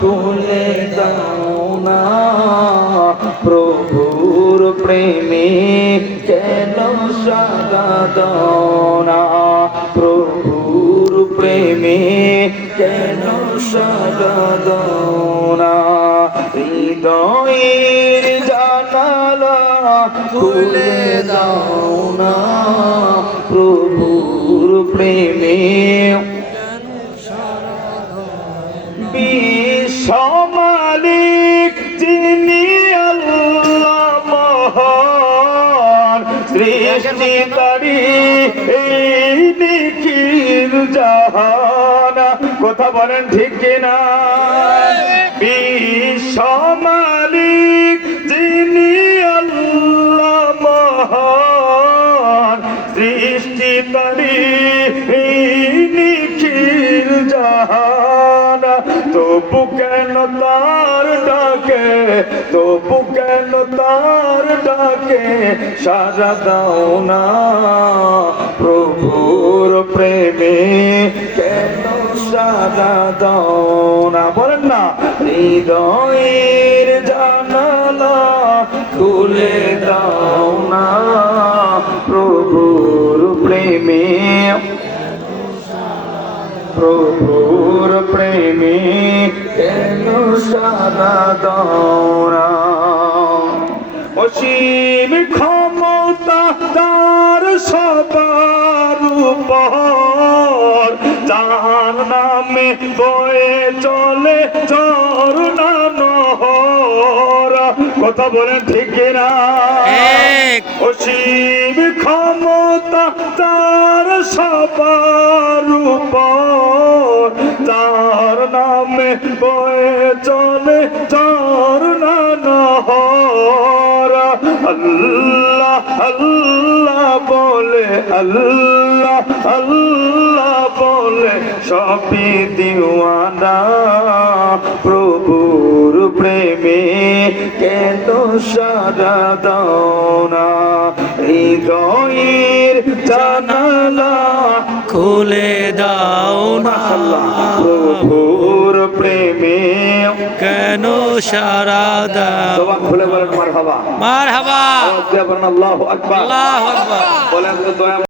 খুলে দাও না প্রভুর প্রেমে কেন সারা দাও না প্রভুর প্রেমে কেন সারা দাও না হৃদয়ের জানালা খুলে দাও না প্রভুর প্রেমে বিশ্ব মালিক যিনি আল্লাহ মহান সৃষ্টিকারী এই নিখিল জাহান কথা বলেন ঠিক কিনা বিশ্ব মালিক যিনি আল্লাহ মহান সৃষ্টিকারী এই নিখিল জাহান তবু কেন তার ডাকে তবু কেন তার ডাকে সারা দাও না প্রভুর প্রেমে কেন সারা দাও না বলেন না হৃদয়ের জানালা খুলে দাও না প্রভুর প্রেমে প্রভুর প্রেমে কেন সারা দাও না অসীম ক্ষমতা তার সবার উপর তার নামে বয়ে চলে ঝরনা নহর কথা বলেন ঠিক না অসীম ক্ষমতা তার সবার উপর তার নামে বয়ে চলে ঝরনা নহর আল্লাহ আল্লাহ বলে আল্লাহ আল্লাহ বলে সবই দিওয়ানা প্রভুর প্রেমে কেন সারা দাও না হৃদয়ের জানালা খুলে দাও না প্রভুর প্রেমে কেন সারা দাও জবান খুলে বলেন মারহাবা মারহাবা আল্লাহু আকবার আল্লাহু আকবার বলেন তো দয়া